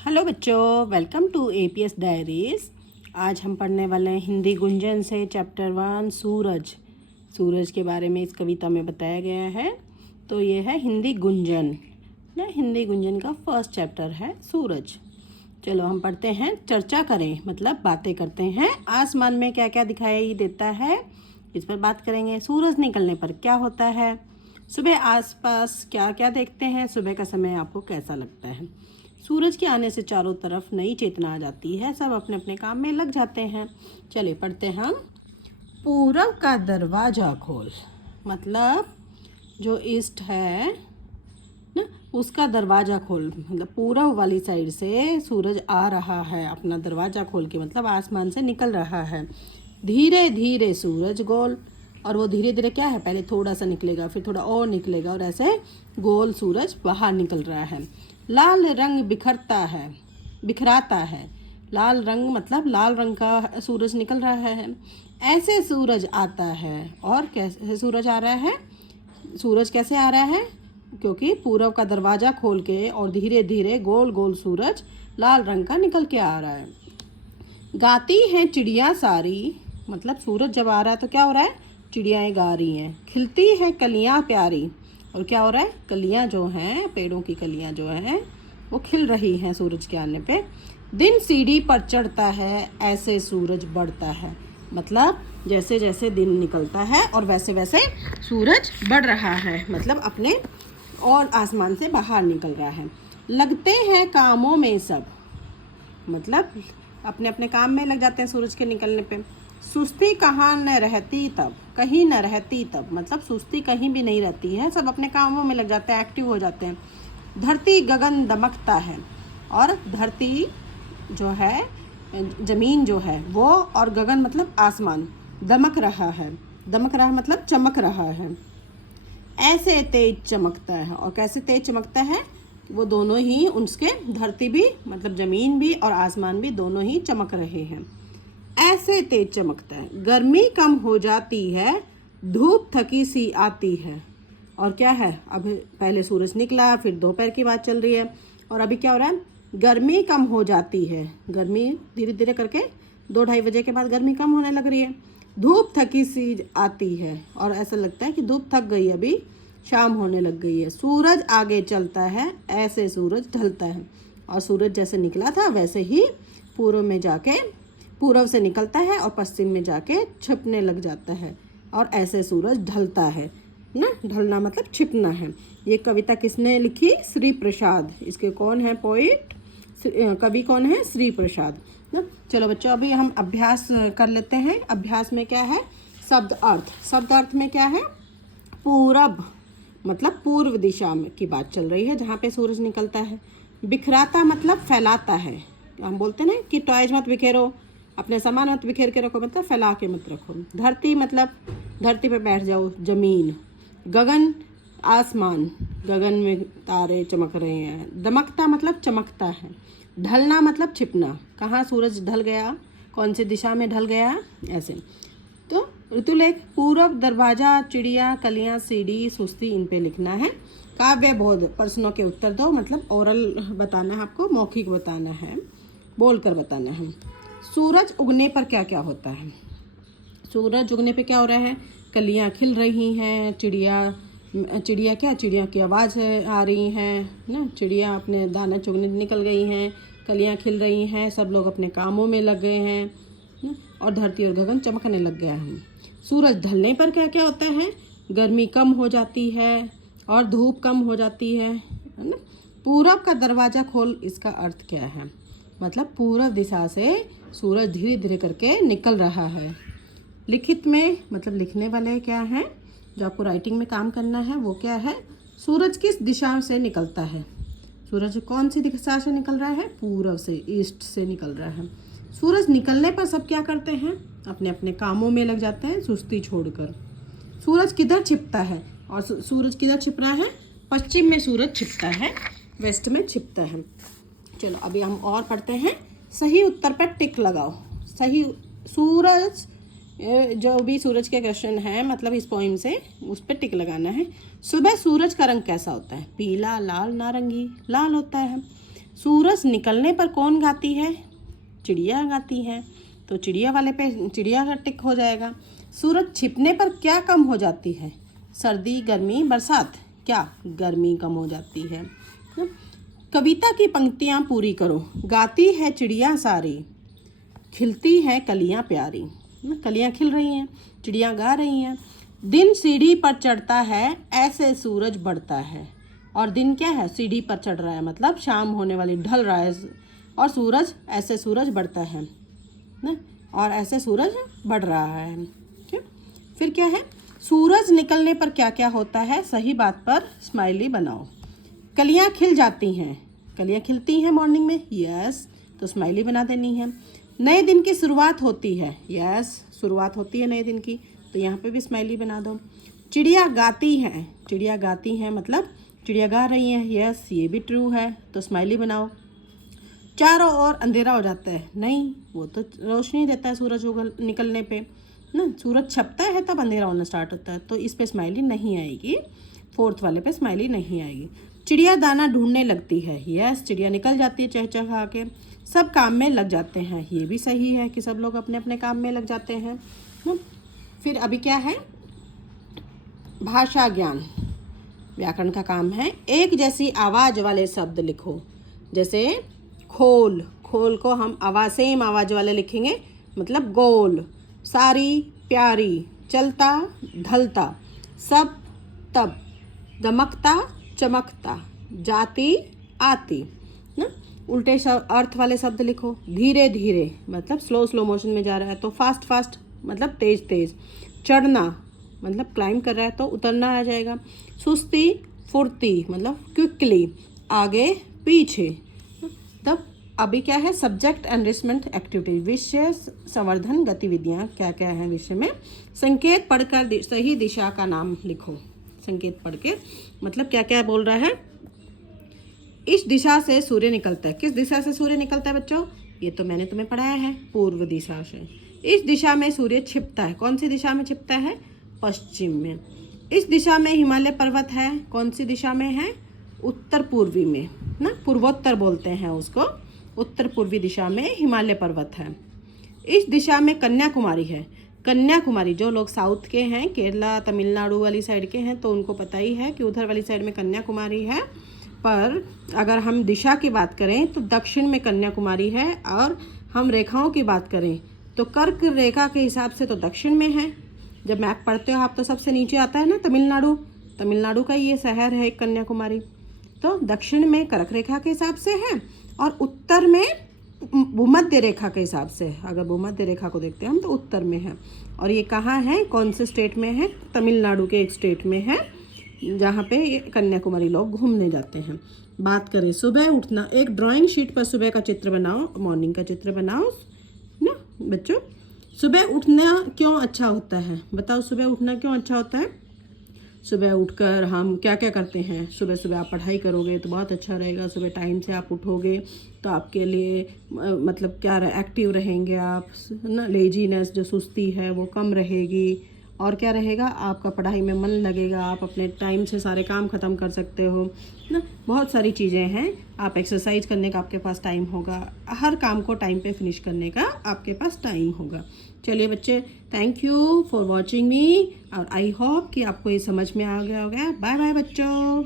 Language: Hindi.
हेलो बच्चों, वेलकम टू एपीएस डायरीज। आज हम पढ़ने वाले हैं हिंदी गुंजन से चैप्टर 1 सूरज। सूरज के बारे में इस कविता में बताया गया है। तो ये है हिंदी गुंजन ना, हिंदी गुंजन का फर्स्ट चैप्टर है सूरज। चलो हम पढ़ते हैं। चर्चा करें मतलब बातें करते हैं। आसमान में क्या क्या दिखाई देता है इस पर बात करेंगे। सूरज निकलने पर क्या होता है, सुबह आसपास क्या क्या देखते हैं, सुबह का समय आपको कैसा लगता है। सूरज के आने से चारों तरफ नई चेतना आ जाती है, सब अपने अपने काम में लग जाते हैं। चलिए पढ़ते हैं हम। पूरब का दरवाजा खोल मतलब जो ईस्ट है ना, उसका दरवाज़ा खोल मतलब पूरब वाली साइड से सूरज आ रहा है, अपना दरवाज़ा खोल के मतलब आसमान से निकल रहा है। धीरे धीरे सूरज गोल, और वो धीरे धीरे क्या है, पहले थोड़ा सा निकलेगा फिर थोड़ा और निकलेगा और ऐसे गोल सूरज बाहर निकल रहा है। लाल रंग बिखराता है। लाल रंग मतलब लाल रंग का सूरज निकल रहा है। ऐसे सूरज आता है। और कैसे सूरज आ रहा है, सूरज कैसे आ रहा है, क्योंकि पूरब का दरवाज़ा खोल के और धीरे धीरे गोल गोल सूरज लाल रंग का निकल के आ रहा है। गाती हैं चिड़िया सारी मतलब सूरज जब आ रहा है तो क्या हो रहा है, चिड़ियाएँ गा रही हैं। खिलती हैं कलियाँ प्यारी, और क्या हो रहा है, कलियाँ जो हैं, पेड़ों की कलियाँ जो हैं वो खिल रही हैं सूरज के आने पे। दिन सीढ़ी पर चढ़ता है, ऐसे सूरज बढ़ता है मतलब जैसे जैसे दिन निकलता है और वैसे वैसे सूरज बढ़ रहा है, मतलब अपने और आसमान से बाहर निकल रहा है। लगते हैं कामों में सब मतलब अपने अपने काम में लग जाते हैं सूरज के निकलने पे। सुस्ती कहाँ न रहती तब, कहीं न रहती तब मतलब सुस्ती कहीं भी नहीं रहती है, सब अपने कामों में लग जाते हैं, एक्टिव हो जाते हैं। धरती गगन दमकता है, और धरती जो है, ज़मीन जो है वो, और गगन मतलब आसमान, दमक रहा है मतलब चमक रहा है। ऐसे तेज चमकता है, और कैसे तेज चमकता है, वो दोनों ही उसके, धरती भी मतलब ज़मीन भी और आसमान भी दोनों ही चमक रहे हैं। ऐसे तेज चमकता है। गर्मी कम हो जाती है, धूप थकी सी आती है। और क्या है, अब पहले सूरज निकला, फिर दोपहर की बात चल रही है, और अभी क्या हो रहा है, गर्मी कम हो जाती है। गर्मी धीरे धीरे करके 2-2:30 बजे के बाद गर्मी कम होने लग रही है। धूप थकी सी आती है, और ऐसा लगता है कि धूप थक गई, अभी शाम होने लग गई है। सूरज आगे चलता है, ऐसे सूरज ढलता है। और सूरज जैसे निकला था वैसे ही पूर्व से निकलता है और पश्चिम में जाके छिपने लग जाता है, और ऐसे सूरज ढलता है ना। ढलना मतलब छिपना है। ये कविता किसने लिखी, श्री प्रसाद। इसके कौन है पोइट, कवि कौन है, श्री प्रसाद ना। चलो बच्चों, अभी हम अभ्यास कर लेते हैं। अभ्यास में क्या है, शब्द अर्थ में क्या है, पूरब मतलब पूर्व दिशा में की बात चल रही है जहाँ पे सूरज निकलता है। बिखराता मतलब फैलाता है, हम बोलते हैं ना कि टॉयज मत बिखेरो, अपने सामान मत बिखेर के रखो मतलब फैला के मत रखो। धरती मतलब धरती पे बैठ जाओ, जमीन। गगन आसमान, गगन में तारे चमक रहे हैं। दमकता मतलब चमकता है। ढलना मतलब छिपना, कहाँ सूरज ढल गया, कौन सी दिशा में ढल गया, ऐसे। तो ऋतुलेख, पूरब, दरवाजा, चिड़िया, कलियाँ, सीढ़ी, सुस्ती, इन पे लिखना है। काव्य बोध, प्रश्नों के उत्तर दो मतलब ओरल बताना है आपको, मौखिक बताना है, बोल कर बताना है। सूरज उगने पर क्या क्या होता है, सूरज उगने पे क्या हो रहा है, कलियाँ खिल रही हैं, चिड़िया की आवाज़ आ रही हैं ना, चिड़िया अपने दाना चुगने निकल गई हैं, कलियाँ खिल रही हैं, सब लोग अपने कामों में लग गए हैं ना, और धरती और गगन चमकने लग गया है। सूरज ढलने पर क्या क्या होता है, गर्मी कम हो जाती है और धूप कम हो जाती है ना। पूरब का दरवाज़ा खोल, इसका अर्थ क्या है, मतलब पूर्व दिशा से सूरज धीरे धीरे करके निकल रहा है। लिखित में मतलब लिखने वाले क्या हैं, जो आपको राइटिंग में काम करना है वो क्या है, सूरज किस दिशा से निकलता है, सूरज कौन सी दिशा से निकल रहा है, पूर्व से, ईस्ट से निकल रहा है। सूरज निकलने पर सब क्या करते हैं, अपने अपने कामों में लग जाते हैं सुस्ती छोड़कर। सूरज किधर छिपता है, और सूरज किधर छिप रहा है, पश्चिम में सूरज छिपता है, वेस्ट में छिपता है। चलो अभी हम और पढ़ते हैं। सही उत्तर पर टिक लगाओ। सही सूरज, जो भी सूरज के क्वेश्चन है मतलब इस पोइम से, उस पर टिक लगाना है। सुबह सूरज का रंग कैसा होता है, पीला, लाल, नारंगी। लाल होता है। सूरज निकलने पर कौन गाती है? चिड़िया गाती है। तो चिड़िया वाले पे चिड़िया का टिक हो जाएगा। सूरज छिपने पर क्या कम हो जाती है? सर्दी, गर्मी, बरसात। क्या? गर्मी कम हो जाती है। कविता की पंक्तियाँ पूरी करो। गाती है चिड़िया सारी, खिलती है कलियाँ प्यारी। कलियाँ खिल रही हैं, चिड़ियाँ गा रही हैं। दिन सीढ़ी पर चढ़ता है, ऐसे सूरज बढ़ता है। और दिन क्या है? सीढ़ी पर चढ़ रहा है, मतलब शाम होने वाली, ढल रहा है। और सूरज, ऐसे सूरज बढ़ता है ना, और ऐसे सूरज बढ़ रहा है। ठीक। फिर क्या है? सूरज निकलने पर क्या क्या होता है? सही बात पर स्माइली बनाओ। कलियाँ खिल जाती हैं, कलियाँ खिलती हैं मॉर्निंग में, यस, तो स्माइली बना देनी है। नए दिन की शुरुआत होती है, यस, शुरुआत होती है नए दिन की, तो यहाँ पे भी स्माइली बना दो। चिड़िया गाती हैं, चिड़िया गाती हैं मतलब चिड़िया गा रही हैं, यस, ये भी ट्रू है, तो स्माइली बनाओ। चारों ओर अंधेरा हो जाता है, नहीं, वो तो रोशनी देता है सूरज निकलने पे ना। सूरज छपता है तब अंधेरा होना स्टार्ट होता है, तो इस पे स्माइली नहीं आएगी, फोर्थ वाले पे स्माइली नहीं आएगी। चिड़िया दाना ढूंढने लगती है, यस, चिड़िया निकल जाती है चहचहा के। सब काम में लग जाते हैं, ये भी सही है कि सब लोग अपने अपने काम में लग जाते हैं ना। फिर अभी क्या है? भाषा ज्ञान, व्याकरण का काम है। एक जैसी आवाज़ वाले शब्द लिखो, जैसे खोल, खोल को हम आवाज़, सेम आवाज़ वाले लिखेंगे, मतलब गोल। सारी, प्यारी, चलता, ढलता, सब, तब, दमकता, चमकता, जाती, आती ना। उल्टे अर्थ वाले शब्द लिखो। धीरे धीरे मतलब स्लो स्लो मोशन में जा रहा है, तो फास्ट फास्ट मतलब तेज तेज। चढ़ना मतलब क्लाइंब कर रहा है, तो उतरना आ जाएगा। सुस्ती, फुर्ती मतलब क्विकली, आगे पीछे। तब अभी क्या है? सब्जेक्ट एनरिचमेंट एक्टिविटी, विषय संवर्धन गतिविधियाँ क्या क्या है विषय में। संकेत पढ़कर सही दिशा का नाम लिखो। संकेत पढ़ के मतलब क्या क्या बोल रहा है? इस दिशा से सूर्य निकलता है। किस दिशा से सूर्य निकलता है बच्चों? ये तो मैंने तुम्हें पढ़ाया है, पूर्व दिशा से। इस दिशा में सूर्य छिपता है, कौन सी दिशा में छिपता है? पश्चिम में। इस दिशा में हिमालय पर्वत है, कौन सी दिशा में है? उत्तर पूर्वी में ना, पूर्वोत्तर बोलते हैं उसको। उत्तर पूर्वी दिशा में हिमालय पर्वत है। इस दिशा में कन्याकुमारी है। कन्याकुमारी, जो लोग साउथ के हैं, केरला तमिलनाडु वाली साइड के हैं, तो उनको पता ही है कि उधर वाली साइड में कन्याकुमारी है। पर अगर हम दिशा की बात करें तो दक्षिण में कन्याकुमारी है, और हम रेखाओं की बात करें तो कर्क रेखा के हिसाब से तो दक्षिण में है। जब मैप पढ़ते हो आप तो सबसे नीचे आता है ना तमिलनाडु, तमिलनाडु का ये शहर है कन्याकुमारी, तो दक्षिण में कर्क रेखा के हिसाब से है, और उत्तर में भूमध्य रेखा के हिसाब से। अगर भूमध्य रेखा को देखते हैं हम तो उत्तर में है। और ये कहाँ है, कौन से स्टेट में है? तमिलनाडु के एक स्टेट में है, जहाँ पे ये कन्याकुमारी लोग घूमने जाते हैं। बात करें सुबह उठना, एक ड्राइंग शीट पर सुबह का चित्र बनाओ, मॉर्निंग का चित्र बनाओ ना बच्चों। सुबह उठना क्यों अच्छा होता है? बताओ, सुबह उठना क्यों अच्छा होता है? सुबह उठकर हम क्या क्या करते हैं? सुबह सुबह आप पढ़ाई करोगे तो बहुत अच्छा रहेगा। सुबह टाइम से आप उठोगे तो आपके लिए मतलब क्या एक्टिव रहेंगे आप ना, लेजीनेस जो सुस्ती है वो कम रहेगी। और क्या रहेगा? आपका पढ़ाई में मन लगेगा, आप अपने टाइम से सारे काम ख़त्म कर सकते हो ना। बहुत सारी चीज़ें हैं, आप एक्सरसाइज करने का आपके पास टाइम होगा, हर काम को टाइम पे फिनिश करने का आपके पास टाइम होगा। चलिए बच्चे, थैंक यू फॉर वॉचिंग मी, और आई होप कि आपको ये समझ में आ गया होगा। बाय बाय बच्चों।